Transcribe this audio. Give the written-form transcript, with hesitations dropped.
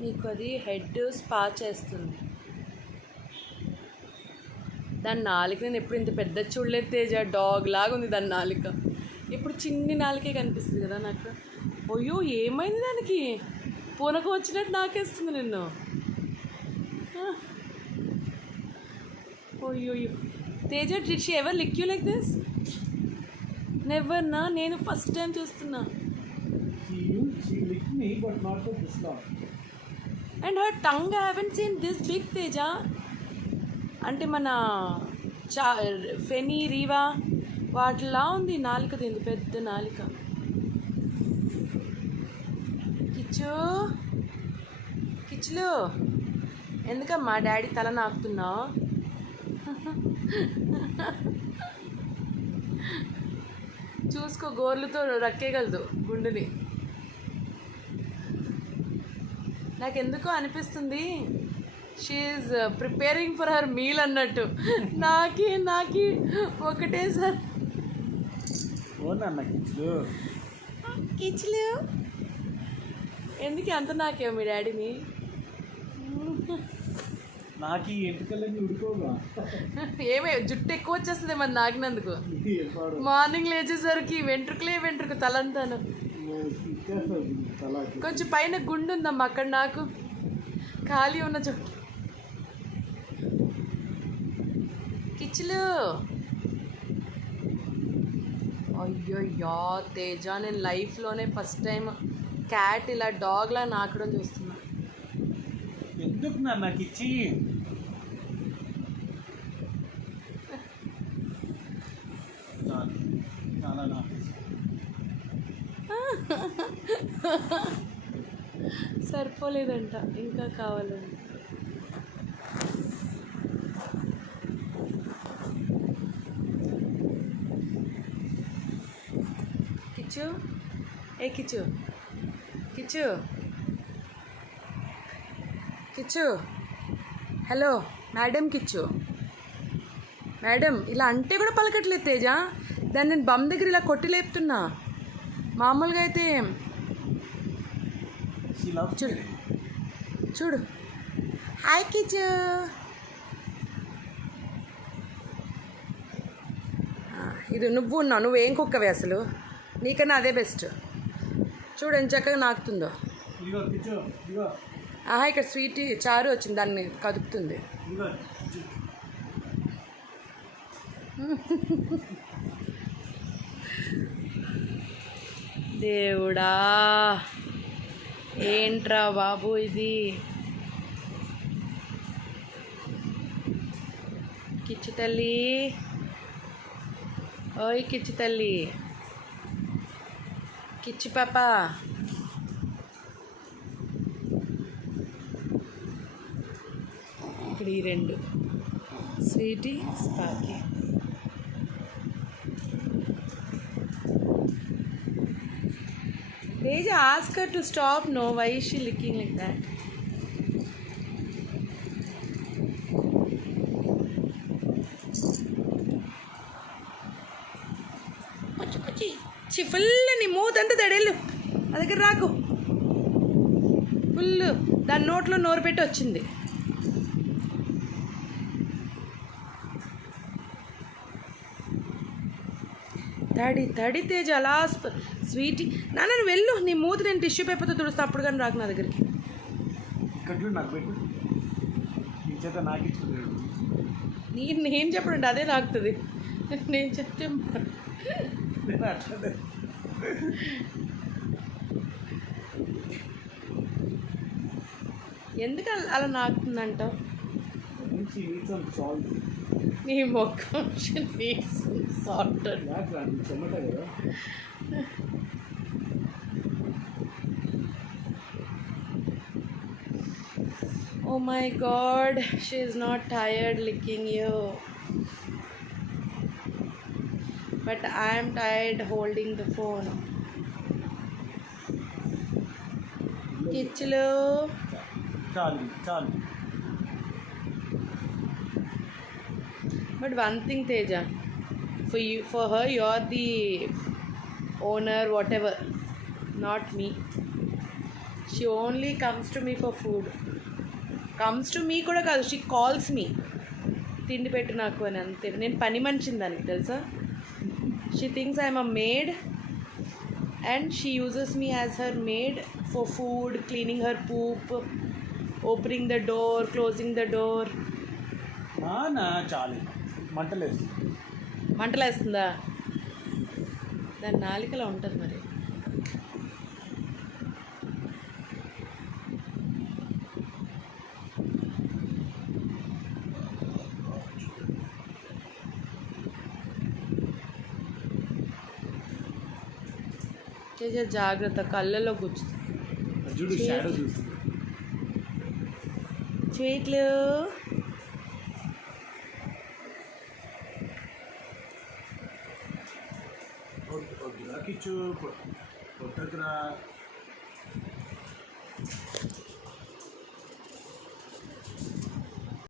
నీకు అది head spa చేస్తుంది. దాని నాలుక నేను ఎప్పుడు ఇంత పెద్ద చూడలేదు తేజ. డాగ్ లాగా ఉంది దాని నాలుక. ఇప్పుడు చిన్ని నాలుకే కనిపిస్తుంది కదా నాకు. అయ్యో ఏమైంది దానికి? పూనకు వచ్చినట్టు నాకేస్తుంది నిన్ను. అయ్యో Teja, did she ever lick you like this? Never నా. నేను ఫస్ట్ టైం చూస్తున్నా. And her tongue I haven't seen this big Teja. అంటే మన ఫెనీ రీవా వాటిలా ఉంది నాలుక. తింది పెద్ద నాలుక. కిచ్చులు ఎందుకమ్మా డాడీ తల నాకుతున్నావు? చూసుకో, గోర్లతో రక్కేయగలదు గుండెని. నాకెందుకో అనిపిస్తుంది she is preparing for her meal అన్నట్టు. నాకి ఒకటే సార్ కిచ్చులు ఎందుకు అంత నాకేమో మీ డాడీని. నాకు ఎంటికల్ని ఉడుకోగా ఏమే జుట్టు ఎక్కువ వచ్చేస్తుంది మరి నాకినందుకు. మార్నింగ్ లేచేసరికి వెంట్రుక తలంతాను. కొంచెం పైన గుండు ఉందమ్మా అక్కడ నాకు ఖాళీ ఉన్న చోటు. కిచ్చులు అయ్యో తేజ, నేను లైఫ్లోనే ఫస్ట్ టైం క్యాట్ ఇలా డాగ్లా నాకడం చూస్తున్నా. ఎందుకు నాకు ఇచ్చి సరిపోలేదంట, ఇంకా కావాలని. Kichu Kichu hello madam. Kichu madam ఇలా అంటే కూడా పలకట్లేదు తేజ. దాన్ని నేను బమ్ దగ్గర ఇలా కొట్టి లేపుతున్నా. మామూలుగా అయితే చూడు. హాయ్ కిచ్చు. ఇది నువ్వు ఉన్నావు, నువ్వేం కుక్కవే అసలు. నీకన్నా అదే బెస్ట్. చూడు ఎంత చక్కగా నాకుతుందో. ఇక్కడ స్వీట్ చారు వచ్చింది, దాన్ని కదుపుతుంది. దేవుడా ఏంట్రా బాబు ఇది. కిచ్చు తల్లి, ఓయ్ కిచ్చు తల్లి, కిచ్చు పాప. ఇక్కడ ఈ రెండు Sweety స్పార్కీ. Teja, ask her to stop. No, why is she licking like that? Full నీ మూతంతా తడేళ్ళు నా దగ్గర రాకు. ఫుల్ దాని నోట్లో నోరు పెట్టి వచ్చింది. తడి తేజ అలా స్వీటీ. నాన్న వెళ్ళు, నీ మూతి నేను టిష్యూ పేపర్తో తుడుస్తా. అప్పుడు కానీ రాకు నా దగ్గరికి. నేను చెప్పండి అదే నాకుతుంది. నేను చెప్తే ఎందుకు అలా నాకుతుందంట. నీ మొక్కం salted. Oh my God, she is not tired licking you, but I am tired holding the phone. Kichlu, చాలు. but one thing Teja, for her you're the owner, whatever, not me. She only comes to me for food. Comes to me కూడా కాదు, she calls మీ. తిండి పెట్టు నాకు అని అంతే. నేను పని మనిషిని దానికి తెలుసా. She things I'm a made and she uses me as her made for food, cleaning her poop, opening the door, closing the door. నా చాలు మంటలేదు. మంటలేస్తుందా? దాని నాలికలో ఉంటుంది మరి. చేసే జాగ్రత్త, కళ్ళల్లో గుచ్చుతుంది. చూడు షాడో చూస్తుంది. చేతులు కిచ్చు కొట్టకురా.